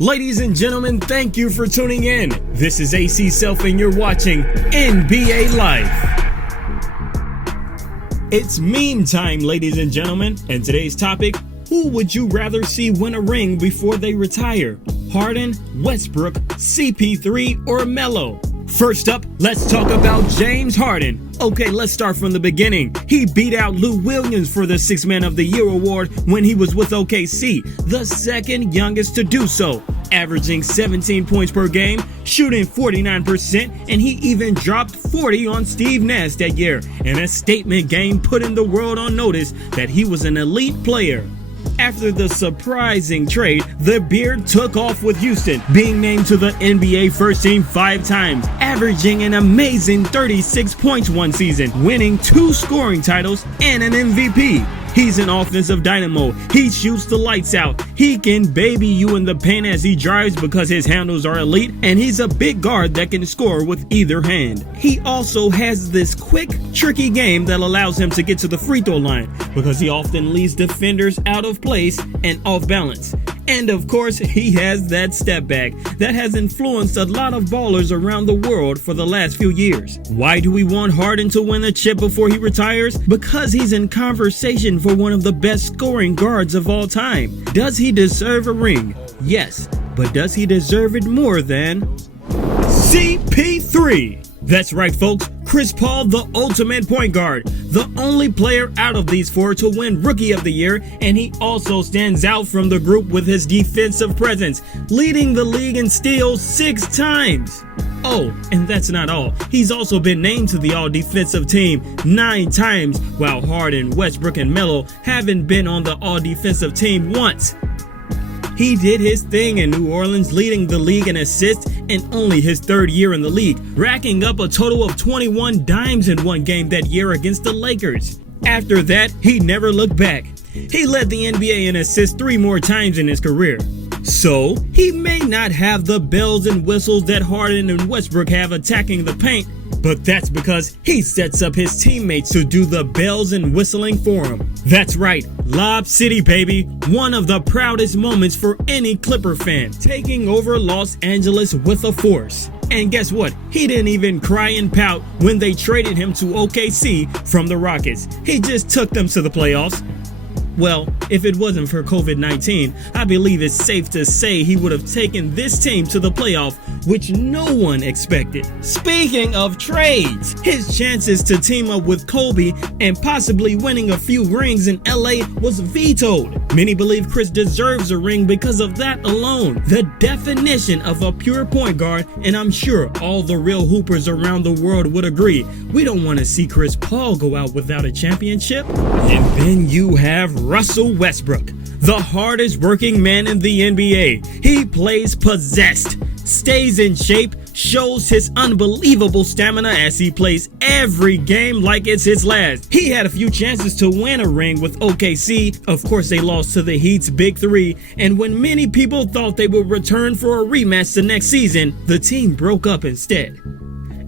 Ladies and gentlemen, thank you for tuning in. This is AC Selph and you're watching NBA Life. It's meme time, ladies and gentlemen, and today's topic, who would you rather see win a ring before they retire? Harden, Westbrook, CP3, or Melo? First up, let's talk about James Harden. Okay, let's start from the beginning. He beat out Lou Williams for the Sixth Man of the Year award when he was with OKC, the second youngest to do so, averaging 17 points per game, shooting 49%, and he even dropped 40 on Steve Nash that year in a statement game putting the world on notice that he was an elite player. After the surprising trade, the Beard took off with Houston, being named to the NBA first team 5 times, averaging an amazing 36 points one season, winning 2 scoring titles and an MVP. He's an offensive dynamo. He shoots the lights out. He can baby you in the paint as he drives because his handles are elite, and he's a big guard that can score with either hand. He also has this quick, tricky game that allows him to get to the free throw line because he often leaves defenders out of place and off balance. And of course, he has that step back that has influenced a lot of ballers around the world for the last few years. Why do we want Harden to win a chip before he retires? Because he's in conversation for one of the best scoring guards of all time. Does he deserve a ring? Yes, but does he deserve it more than CP3? That's right, folks. Chris Paul, the ultimate point guard, the only player out of these 4 to win Rookie of the Year, and he also stands out from the group with his defensive presence, leading the league in steals 6 times. Oh, and that's not all. He's also been named to the All-Defensive Team 9 times, while Harden, Westbrook, and Melo haven't been on the All-Defensive Team once. He did his thing in New Orleans, leading the league in assists in only his 3rd year in the league, racking up a total of 21 dimes in one game that year against the Lakers. After that, he never looked back. He led the NBA in assists 3 more times in his career. So, he may not have the bells and whistles that Harden and Westbrook have attacking the paint, but that's because he sets up his teammates to do the bells and whistling for him. That's right, Lob City, baby. One of the proudest moments for any Clipper fan, taking over Los Angeles with a force. And guess what? He didn't even cry and pout when they traded him to OKC from the Rockets. He just took them to the playoffs. Well, if it wasn't for COVID-19, I believe it's safe to say he would have taken this team to the playoff, which no one expected. Speaking of trades, his chances to team up with Kobe and possibly winning a few rings in LA was vetoed. Many believe Chris deserves a ring because of that alone. The definition of a pure point guard, and I'm sure all the real hoopers around the world would agree. We don't want to see Chris Paul go out without a championship. And then you have Russell Westbrook, the hardest working man in the NBA. He plays possessed, stays in shape, shows his unbelievable stamina as he plays every game like it's his last. He had a few chances to win a ring with OKC. Of course, they lost to the Heat's Big 3, and when many people thought they would return for a rematch the next season, the team broke up instead.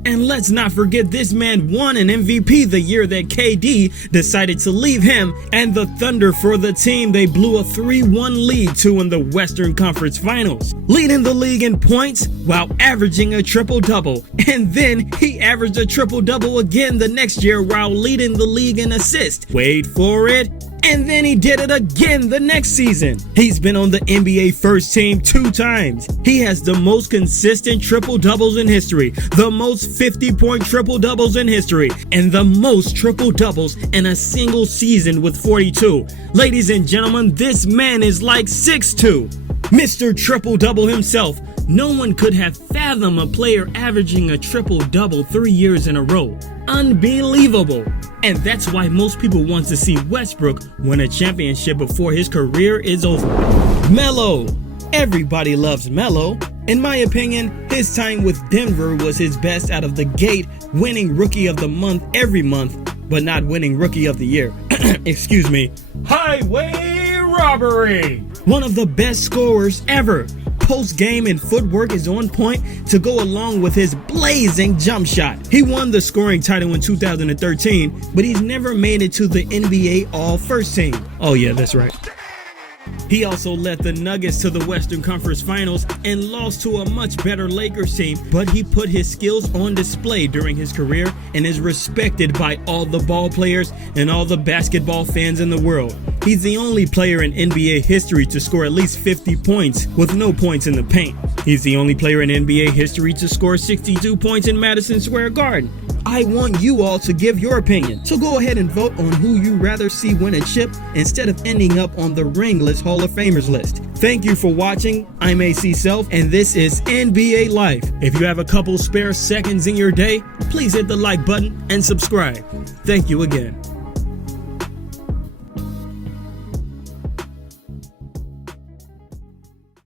And let's not forget this man won an MVP the year that KD decided to leave him and the Thunder for the team they blew a 3-1 lead to in the Western Conference Finals, leading the league in points while averaging a triple-double. And then he averaged a triple-double again the next year while leading the league in assists. Wait for it. And then he did it again the next season. He's been on the NBA first team 2 times. He has the most consistent triple-doubles in history, the most 50-point triple-doubles in history, and the most triple-doubles in a single season with 42. Ladies and gentlemen, this man is like 6'2". Mr. Triple-Double himself. No one could have fathomed a player averaging a triple-double 3 years in a row. Unbelievable. And that's why most people want to see Westbrook win a championship before his career is over. Melo. Everybody loves Melo. In my opinion, his time with Denver was his best out of the gate, winning Rookie of the Month every month, but not winning Rookie of the Year. Excuse me. Highway robbery. One of the best scorers ever. Post-game and footwork is on point to go along with his blazing jump shot. He won the scoring title in 2013, but he's never made it to the NBA All-First Team. Oh yeah, that's right. He also led the Nuggets to the Western Conference Finals and lost to a much better Lakers team, but he put his skills on display during his career and is respected by all the ball players and all the basketball fans in the world. He's the only player in NBA history to score at least 50 points with no points in the paint. He's the only player in NBA history to score 62 points in Madison Square Garden. I want you all to give your opinion, so go ahead and vote on who you rather see win a chip instead of ending up on the ringless Hall of Famers list. Thank you for watching. I'm AC Selph, and this is NBA Life. If you have a couple spare seconds in your day, please hit the like button and subscribe. Thank you again.